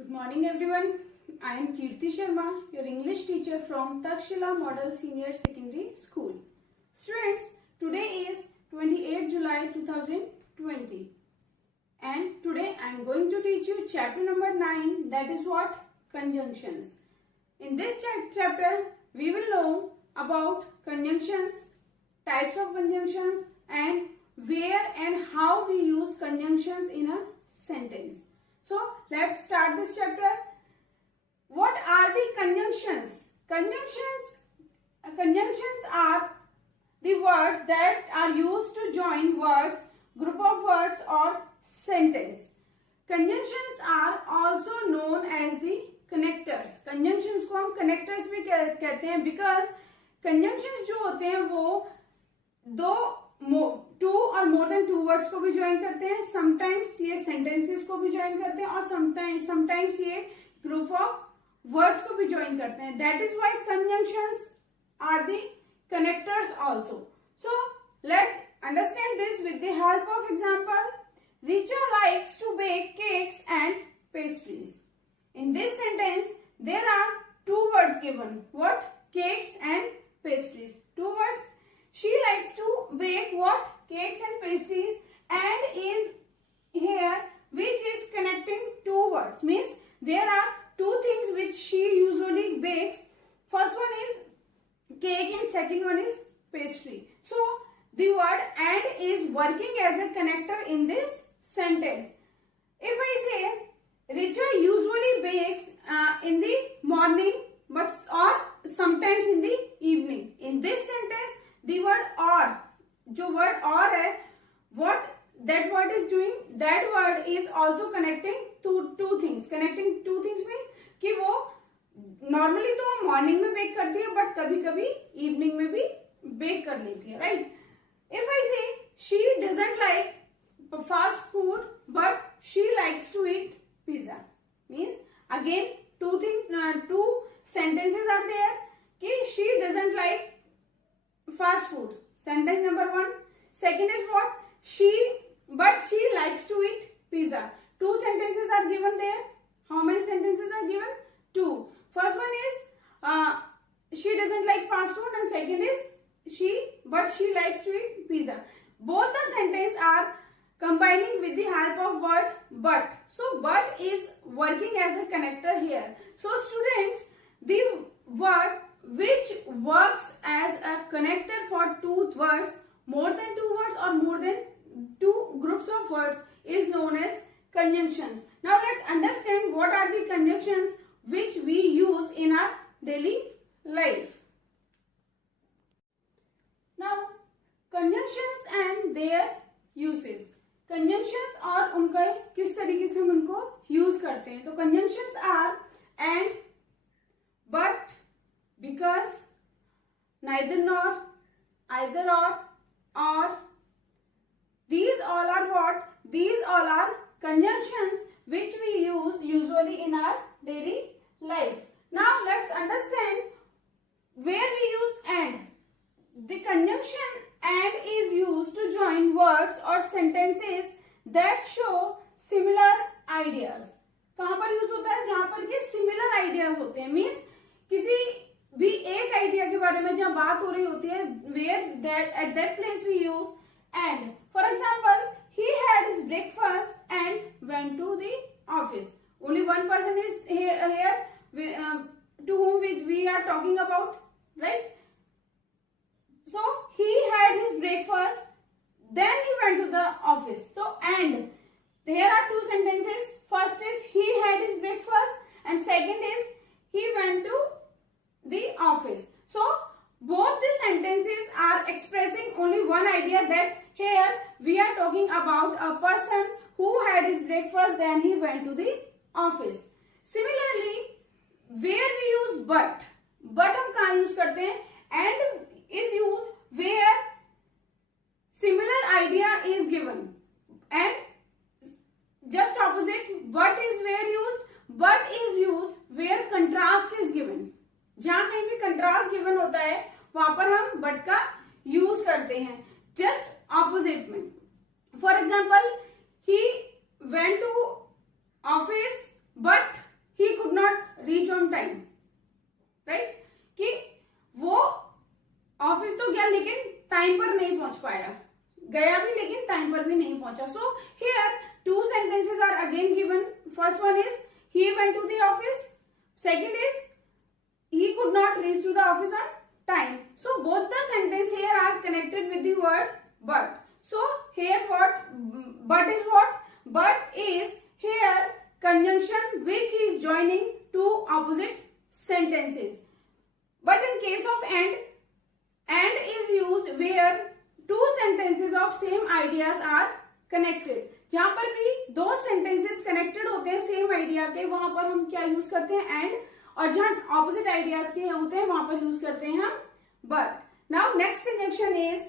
Good morning everyone. I am Kirti Sharma, your English teacher from Takshila Model Senior Secondary School. Students, today is 28 July 2020 and today I am going to teach you chapter number 9, that is what? Conjunctions. In this chapter, we will know about conjunctions, types of conjunctions and where and how we use conjunctions in a sentence. So, let's start this chapter. What are the conjunctions? Conjunctions are the words that are used to join words, group of words or sentence. Conjunctions are also known as the connectors. Conjunctions को हम connectors भी कहते हैं because conjunctions जो होते हैं वो to और मोर देन टू वर्ड्स को भी ज्वाइन करते हैं. समटाइम्स ये सेंटेंसेस को भी ज्वाइन करते हैं और समटाइम्स ये ग्रुप ऑफ वर्ड्स को भी ज्वाइन करते हैं. That is why conjunctions are the connectors also. So let's understand this with the help of example. Richa likes to bake cakes and pastries. In this sentence there are two words given. What? Cakes and pastries. Two words. She likes to bake what? Cakes and pastries and is here which is connecting two words. Means there are two things which she usually bakes. First one is cake and second one is pastry. So the word and is working as a connector in this sentence. If I say Richa usually bakes in the morning or sometimes in the evening. In this sentence the word or, जो word or है, what that word is doing, that word is also connecting two things. Connecting two things means कि वो normally तो morning में bake करती है but कभी कभी evening में भी bake कर लेती है, right? If I say she doesn't like fast food but she likes to eat pizza, means again two sentences are there कि she doesn't like fast food. Sentence number 1. Second is what? She likes to eat pizza. Two sentences are given there. How many sentences are given? Two. First one is she doesn't like fast food and second is she likes to eat pizza. Both the sentences are combining with the help of word but. So but is working as a connector here. So students, the word which works as a connector for two words, more than two words or more than two groups of words is known as conjunctions. Now let's understand what are the conjunctions which we use in our daily life. Now conjunctions and their uses. Conjunctions और उनका किस तरीके से हम उनको use करते हैं. तो conjunctions are and, but, because, neither nor, either or. These all are what? These all are conjunctions which we use usually in our daily life. Now let's understand where we use and. The conjunction and is used to join words or sentences that show similar ideas. कहाँ पर use होता है? जहां पर के similar ideas होते हैं. Means किसी भी एक आइडिया के बारे में जहां बात हो रही होती है, where that at that place we use and. For example, he had his breakfast and went to the office. Only one person is here to whom we are talking about, right? So he had his breakfast, then he went to the office. So and there are two sentences. First is he had his breakfast and second is he went to the office. So both the sentences are expressing only one idea, that here we are talking about a person who had his breakfast then he went to the office. Similarly, where we use but हम कहाँ use करते हैं? And is used where similar idea is given and just opposite. But is where used? But is used where contrast is given. जहां कहीं भी contrast given होता है वहां पर हम बट का यूज करते हैं. जस्ट ऑपोजिट में. For example, he went to office, but पाया, गया भी लेकिन टाइम पर भी नहीं पहुंचा. So here two sentences are again given. First one is he went to the office, second is he could not reach to the office on time. So both the sentence here are connected with the word but. So here what but is what? But is here conjunction which is joining two opposite sentences. But in case of and is used where two sentences of same ideas are connected. जहां पर भी दो sentences connected होते हैं same idea के, वहां पर हम क्या यूज करते हैं and. और जहां ऑपोजिट आइडियाज के होते हैं वहां पर यूज करते हैं हम but. Now next conjunction is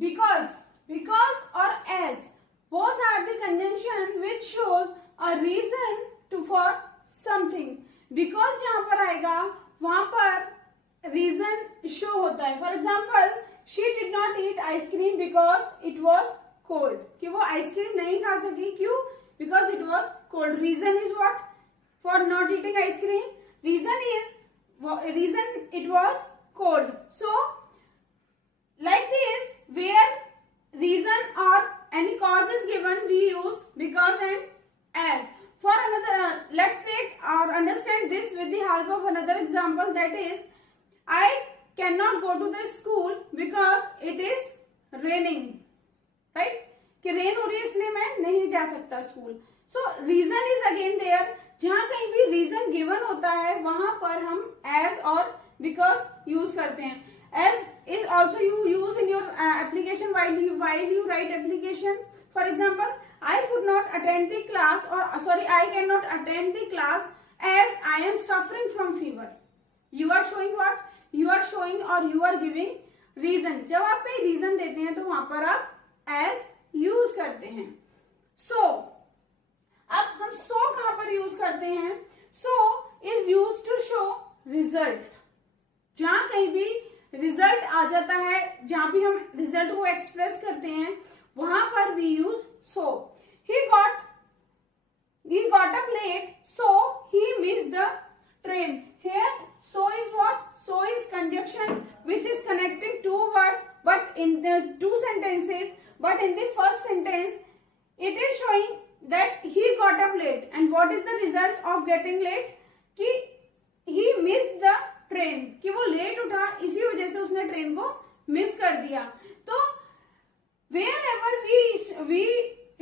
because और as. Both are the conjunction which shows a reason to for something. Because जहां पर आएगा वहां पर रीजन शो होता है. For example she did not eat ice cream because it was cold. कि वो आइसक्रीम नहीं खा सकी, क्यों? Because it was cold. Reason is what for not eating ice cream? Reason it was cold. So like this, where reason or any cause is given, we use because and as. For another, let's take or understand this with the help of another example, that is I cannot go to the school because it is raining. Right? कि rain हो रही है इसलिए मैं नहीं जा सकता school. So reason is again there. जहां कहीं भी रीजन गिवन होता है वहां पर हम एज और बिकॉज यूज करते हैं. As is also you use in your application while you write application. For example, I could not attend the class I cannot attend the class as I am suffering from fever. You are showing what? You are showing or you are giving reason. जब आप कोई reason देते हैं तो वहां पर आप as use करते हैं. सो अब हम सो कहां पर यूज करते हैं? So is use to show result. जहां कहीं भी रिजल्ट आ जाता है, जहां भी हम रिजल्ट को एक्सप्रेस करते हैं, वहां पर we use so. He got up late, so he missed the train. Here so is what? So is conjunction which is connecting two words but in the two sentences, but in the first sentence it is showing that he got up late. And what is the result of getting late? कि he missed the train. कि वो late उठा, इसी वजह से उसने train को miss कर दिया. तो wherever we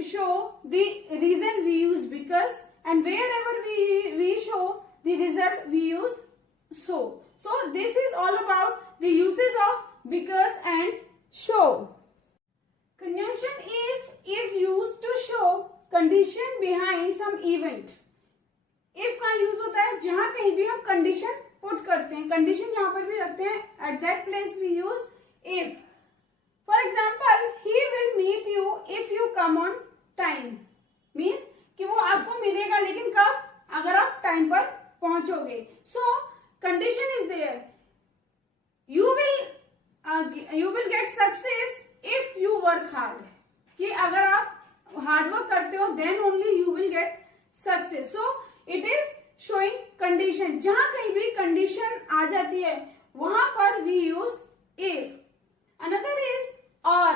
show the reason we use because, and wherever we show the result we use so. So this is all about the uses of because and show. Conjunction if is used to show condition behind some event. If का use होता है जहां कहीं भी हम condition put करते हैं, condition जहां पर भी रखते हैं, at that place we use if. For example he will meet you if you come on time. Means कि वो आपको मिलेगा, लेकिन कब? अगर आप टाइम पर पहुंचोगे. So condition is there. You will get success if you work hard. कि अगर आप हार्ड वर्क करते हो then only you will get success. So it is showing condition. जहां कहीं भी कंडीशन आ जाती है वहां पर we use if. Another is or.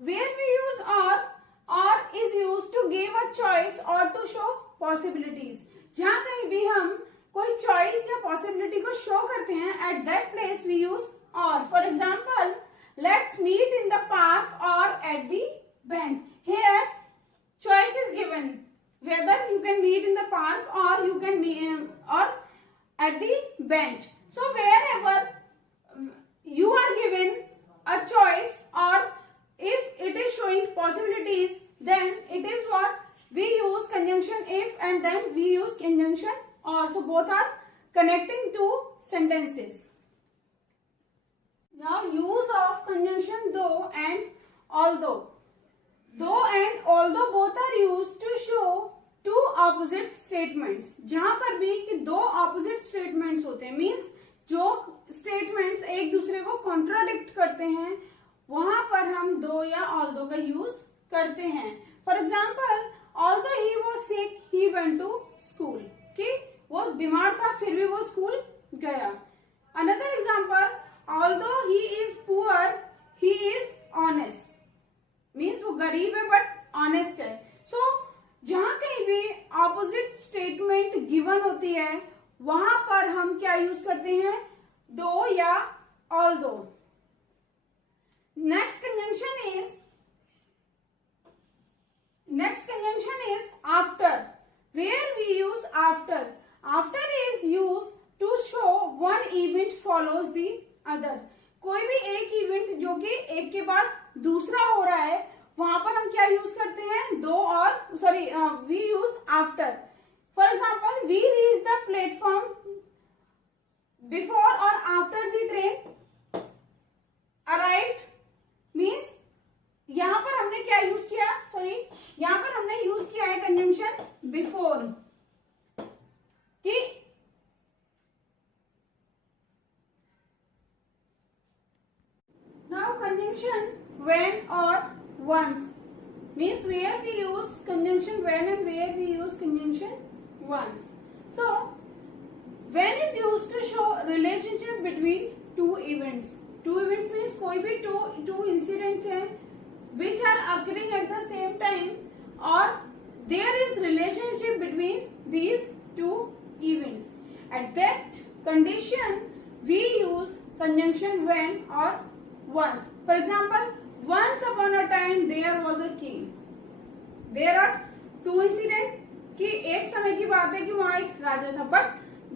Where we use or is use to give a choice or to show possibilities. जहां कहीं भी हम कोई चॉइस या पॉसिबिलिटी को शो करते हैं, at that place we use or. For example, let's meet in the park or at the bench. Here choice is given whether you can meet in the park or you can meet or at the bench. So wherever you are given a choice or if it is showing possibilities, then it is what we use conjunction if and then we use conjunction or. So both are connecting two sentences. Now use of conjunction though and although. Though and although both are used to show two opposite statements. जहां पर भी कि दो opposite statements होते हैं, means जो statements एक दूसरे को contradict करते हैं, वहां पर हम दो या although का यूज करते हैं. For example, although he was sick, he went to school. कि वो बीमार था फिर भी वो स्कूल गया. Another example, although he is poor, he is honest, means वो गरीब है बट ऑनेस्ट है. सो जहां कहीं भी ऑपोजिट स्टेटमेंट गिवन होती है वहां पर हम क्या यूज करते हैं, दो या ऑल दो. Next conjunction is after, where we use after. After is used to show one event follows the other. कोई भी एक इवेंट जो कि एक के बाद दूसरा हो रहा है वहां पर हम क्या यूज करते हैं, दो और sorry we use after. For example, we reach the platform before or after the train arrived, means यहां पर हमने क्या यूज किया, सॉरी यहां पर हमने यूज किया है कंजंक्शन बिफोर कि नाउ कंजंक्शन व्हेन और once means where we use conjunction when and where we use conjunction once. So when is used to show relationship between two events. Two events means कोई भी two incidents हैं which are occurring at the same time or there is relationship between these two events. At that condition we use conjunction when or once. For example, once upon a time there was a king. There are two incidents कि एक समय की बात है कि वहां एक राजा था, but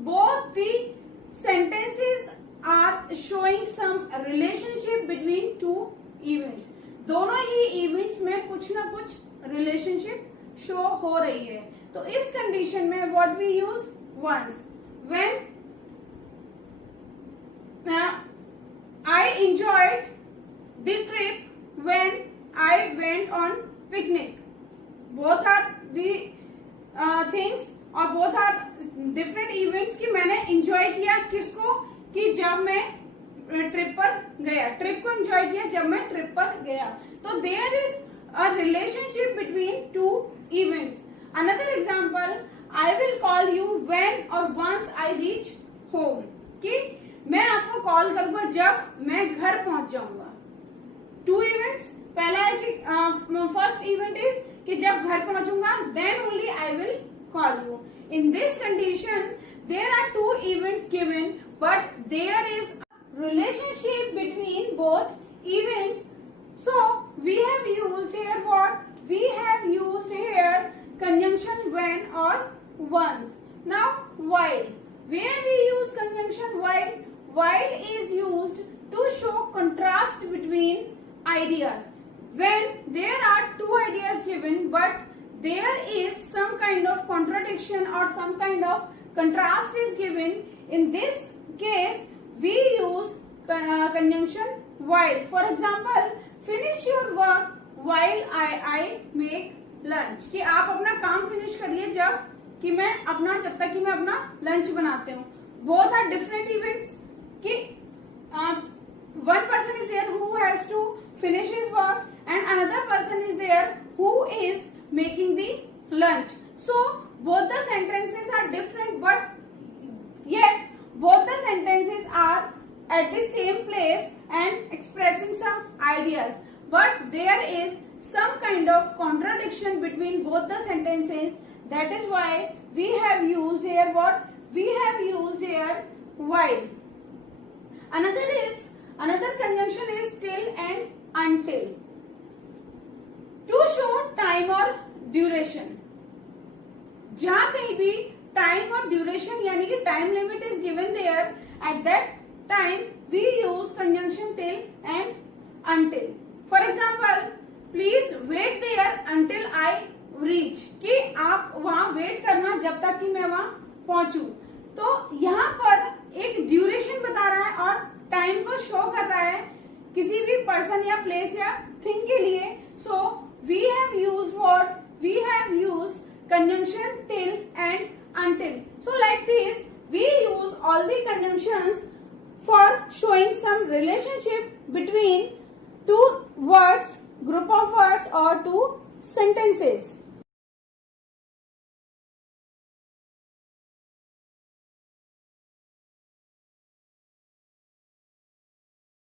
both the sentences are showing some relationship between two events. दोनों ही इवेंट्स में कुछ ना कुछ रिलेशनशिप शो हो रही है. तो इस कंडीशन में what we use, once. When I enjoyed the trip when I went on picnic. Both are the things और both are different events कि मैंने enjoy किया किसको, कि जब मैं ट्रिप पर गया, ट्रिप को एंजॉय किया जब मैं ट्रिप पर गया. तो there is a relationship between two events. Another example, I will call you when और वंस आई रीच होम, कि मैं आपको कॉल करूंगा जब मैं घर पहुंच जाऊंगा. टू इवेंट्स, पहला है कि फर्स्ट इवेंट इज कि जब घर पहुंचूंगा then only I will call you. In this condition there are two events given but there is relationship between both events. So we have used here what? We have used here conjunction when or once. Now while, where we use conjunction while? While is used to show contrast between ideas. When there are two ideas given but there is some kind of contradiction or some kind of contrast is given, in this case we use conjunction while. For example, finish your work while I make lunch, कि आप अपना काम finish करिए जब तक कि मैं अपना लंच बनाते हूँ. Both are different events कि one person is there who has to finish his work and another person is there who is making the lunch. So both the sentences are different but yet both the sentences are at the same place and expressing some ideas, but there is some kind of contradiction between both the sentences. That is why we have used here what? We have used here while. Another conjunction is till and until, to show time or duration. जहां कहीं भी time और duration यानी कि time limit is given there, at that time we use conjunction till and until. For example, please wait there until I reach, कि आप वहां wait करना जब तक कि मैं वहां पहुंचू. तो यहाँ पर एक ड्यूरेशन बता रहा है और टाइम को शो कर रहा है किसी भी पर्सन या प्लेस या थिंग के लिए. So we have use what? We have use conjunction till and until. So like this we use all the conjunctions for showing some relationship between two words, group of words or two sentences.